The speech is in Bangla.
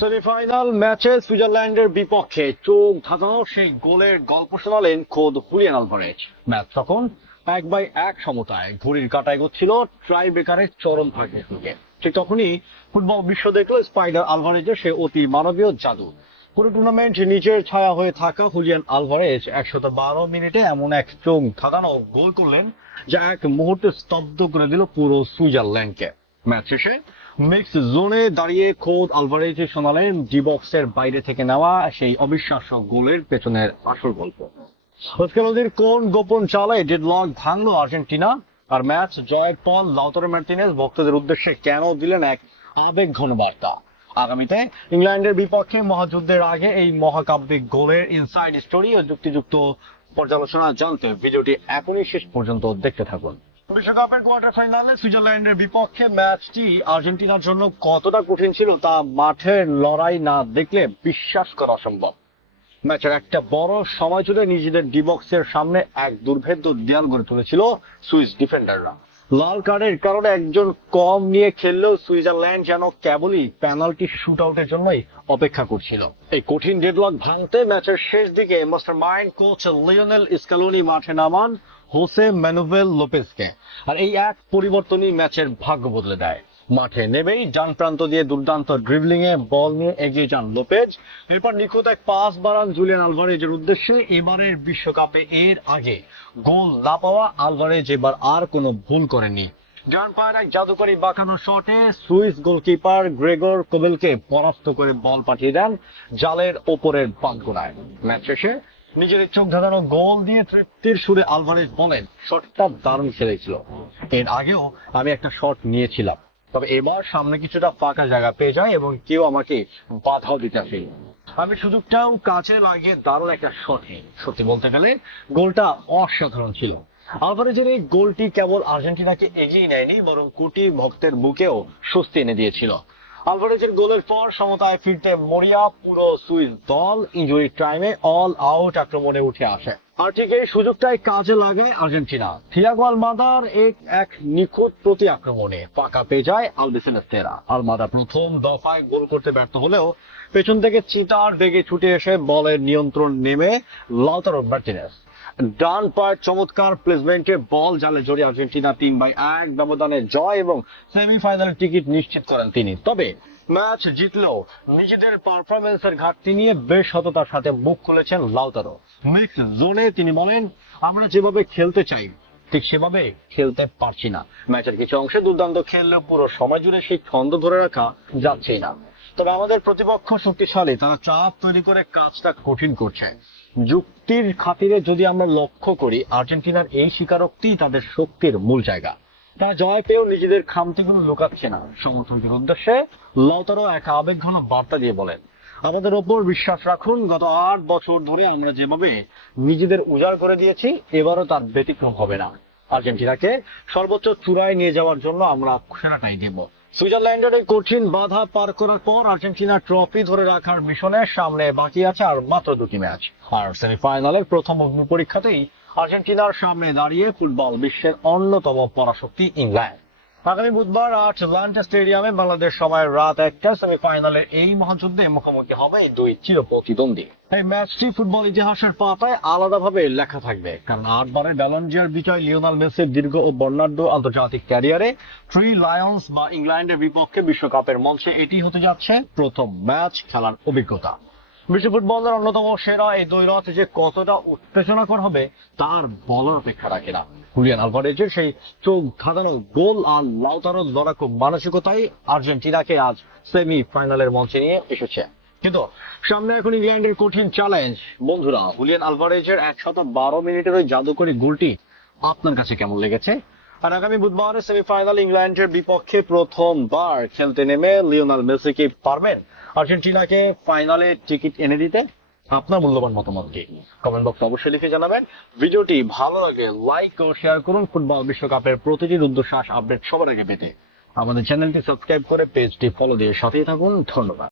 সেমিফাইনাল ম্যাচে সুইজারল্যান্ডের বিপক্ষে চোখ ধাঁধানো সেই গোলের গল্প শোনালেন খোদ হুলিয়ান আলভারেজ। ম্যাচ তখন 1-1 সমতায়, ঘড়ির কাঁটা এগোচ্ছিল ট্রাই ব্রেকারের চরম ভাগ্যে ঢুকে। ঠিক তখনই ফুটবল বিশ্ব দেখলো স্পাইডার আলভারেজের সে অতি মানবীয় জাদু। পুরো টুর্নামেন্ট নিজের ছায়া হয়ে থাকা হুলিয়ান আলভারেজ 112 মিনিটে এমন এক চোখ ধাঁধানো গোল করলেন যা এক মুহূর্তে স্তব্ধ করে দিল পুরো সুইজারল্যান্ডকে। ম্যাচ শেষে মিক্স জোনে দাঁড়িয়ে খোদ আলভারেজ শোনালেন ডি বক্সের বাইরে থেকে নেওয়া সেই অবিশ্বাস্য গোলের পেছনের আসল গল্প। স্কেলোদির কোন গোপন চালে ডেডলক ভাঙলো আর্জেন্টিনা, আর ম্যাচ জয়ের পর লাউতারো মার্টিনেজ ভক্তদের উদ্দেশ্যে কেন দিলেন এক আবেগ ঘন বার্তা। আগামীতে ইংল্যান্ডের বিপক্ষে মহাযুদ্ধের আগে এই মহাকাব্যিক গোলের ইনসাইড স্টোরি ও যুক্তিযুক্ত পর্যালোচনা জানতে ভিডিওটি এখনই শেষ পর্যন্ত দেখতে থাকুন। বিশ্বকাপের কোয়ার্টার ফাইনালে সুইজারল্যান্ডের বিপক্ষে ম্যাচটি আর্জেন্টিনার জন্য কতটা কঠিন ছিল তা মাঠের লড়াই না দেখলে বিশ্বাস করা অসম্ভব। ম্যাচের একটা বড় সময় জুড়ে নিজেদের ডি বক্সের সামনে এক দুর্ভেদ্য দেয়াল গড়ে তুলেছিল সুইস ডিফেন্ডাররা। লাল কার্ডের কারণে একজন কম নিয়ে খেললেও সুইজারল্যান্ড যেন কেবলই পেনাল্টি শুট আউটের জন্যই অপেক্ষা করছিল। এই কঠিন ডেডলক ভাঙতে ম্যাচের শেষ দিকে master mind coach Lionel Scaloni মাঠে নামান হোসে ম্যানুয়েল লোপেজকে, আর এই এক পরিবর্তনই ম্যাচের ভাগ্য বদলে দেয়। মাঠে নেমেই ডান প্রান্ত দিয়ে দুর্দান্ত ড্রিবলিং এ বল নিয়ে এগিয়ে যান লোপেজ। এরপর নিখুঁত এক পাস বাড়ান জুলিয়ান আলভারেজের উদ্দেশ্যে। এবারের বিশ্বকাপে এর আগে গোল না পাওয়া আলভারেজ এবার আর কোনো ভুল করেননি। ডান পায়ের এক জাদুকরী বাঁকানো শটে সুইস গোলকিপার গ্রেগর কোবেলকে পরাস্ত করে বল পাঠিয়ে দেন জালের ওপরের বাঁধগোড়ায়। ম্যাচ শেষে নিজের চোখ ধাঁধানো গোল দিয়ে তৃপ্তির সুরে আলভারেজ বলেন, শটটা দারুণ খেলেছিল। এর আগেও আমি একটা শট নিয়েছিলাম, তবে এবার সামনে কিছুটা ফাঁকা জায়গা পেয়ে যায় এবং কেউ আমাকে বাধাও দিতে আসেনি। আমি সুযোগটাও কাজে লাগিয়ে দারুণ একটা শট নিই। সত্যি বলতে গেলে গোলটা অসাধারণ ছিল। আলভারেজের এই গোলটি কেবল আর্জেন্টিনাকে এগিয়ে নেয়নি, বরং কোটি ভক্তের বুকেও স্বস্তি এনে দিয়েছিল। আলভারেজের গোলের পর সমতায় ফিরতে মরিয়া পুরো সুইস দল ইনজুরি টাইমে অল আউট আক্রমণে উঠে আসে। আর ঠিক এই সুযোগটাই কাজে লাগায় আর্জেন্টিনা। থিয়াগো আলমাদার এক নিখুঁত প্রতি আক্রমণে ফাঁকা পেয়ে যায় আলবিসেলেস্তেরা। আলমাদা প্রথম দফায় গোল করতে ব্যর্থ হলেও পেছন থেকে চিতার বেগে ছুটে এসে বলের নিয়ন্ত্রণ নেমে লাউতারো মার্টিনেজ ডান পায়ের চমৎকার প্লেসমেন্টে বল জালে জড়িয়ে আর্জেন্টিনা 3-1 ব্যবধানে জয় এবং সেমিফাইনালের টিকিট নিশ্চিত করেন তিনি। তবে ম্যাচ জিতলেও নিজেদের পারফরমেন্সের ঘাটতি নিয়ে বেশ সততার সাথে মুখ খুলেছেন লাউতারো। মিক্স জোনে তিনি বলেন, আমরা যেভাবে খেলতে চাই ঠিক সেভাবে খেলতে পারছি না। ম্যাচের কিছু অংশে দুর্দান্ত খেললেও পুরো সময় জুড়ে সেই ছন্দ ধরে রাখা যাচ্ছেই না। তবে আমাদের প্রতিপক্ষ শক্তিশালী, তারা চাপ তৈরি করে কাজটা কঠিন করছে। যুক্তির খাতিরে যদি আমরা লক্ষ্য করি, আর্জেন্টিনার এই স্বীকারোক্তি তাদের শক্তির মূল জায়গা। তারা জয় পেয়েও নিজেদের খামতিগুলো লুকাচ্ছে না। সমর্থকদের উদ্দেশ্যে লাউতারো এক আবেগঘন বার্তা দিয়ে বলেন, আমাদের ওপর বিশ্বাস রাখুন। গত 8 বছর ধরে আমরা যেভাবে নিজেদের উজাড় করে দিয়েছি, এবারও তার ব্যতিক্রম হবে না। আর্জেন্টিনাকে সর্বোচ্চ চূড়ায় নিয়ে যাওয়ার জন্য আমরা সেরাটাই দেব। সুইজারল্যান্ডের এই কঠিন বাধা পার করার পর আর্জেন্টিনা ট্রফি ধরে রাখার মিশনের সামনে বাকি আছে আর মাত্র 2টি ম্যাচ। আর সেমিফাইনালের প্রথম অগ্নি পরীক্ষাতেই আর্জেন্টিনার সামনে দাঁড়িয়ে ফুটবল বিশ্বের অন্যতম পরাশক্তি ইংল্যান্ড। আগামী বুধবার আটলান্টা স্টেডিয়ামে বাংলাদেশ সময় রাত 1টায় সেমিফাইনালের এই মহাযুদ্ধে মুখোমুখি হবে দুই চিরপ্রতিদ্বন্দ্বী। এই ম্যাচটি ফুটবল ইতিহাসের পাতায় আলাদাভাবে লেখা থাকবে, কারণ 8 বারের ব্যালন ডি'অর বিজয় লিওনেল মেসির দীর্ঘ ও বর্ণাঢ্য আন্তর্জাতিক ক্যারিয়ারে থ্রি লায়ন্স বা ইংল্যান্ডের বিপক্ষে বিশ্বকাপের মঞ্চে এটি হতে যাচ্ছে প্রথম ম্যাচ খেলার অভিজ্ঞতা। বিশ্ব ফুটবলের অন্যতম সেরা এই দ্বৈরথ যে কতটা উত্তেজনাকর হবে তার বলার অপেক্ষা রাখে না। হুলিয়ান আলভারেজের সেই চোখ ধাঁধানো গোল আর লাউতারোর লড়াকু মানসিকতাই আর্জেন্টিনাকে আজ সেমি ফাইনালের মঞ্চে নিয়ে এসেছে। কিন্তু সামনে এখন ইংল্যান্ডের কঠিন চ্যালেঞ্জ। বন্ধুরা, হুলিয়ান আলভারেজের 112 মিনিটের ওই জাদুকরী গোলটি আপনার কাছে কেমন লেগেছে? আর আগামী বুধবারে সেমিফাইনাল ইংল্যান্ডের বিপক্ষে প্রথমবার খেলতে নেমে লিওনেল মেসি কি পারবেন আর্জেন্টিনাকে ফাইনালে টিকিট এনে দিতে? আপনার মূল্যবান মতামত কি কমেন্ট বক্সে অবশ্যই লিখে জানাবেন। ভিডিওটি ভালো লাগে লাইক ও শেয়ার করুন। ফুটবল বিশ্বকাপের প্রতিটি রুদ্ধশ্বাস আপডেট সবার আগে পেতে আমাদের চ্যানেলটি সাবস্ক্রাইব করে পেজটি ফলো দিয়ে সাথেই থাকুন। ধন্যবাদ।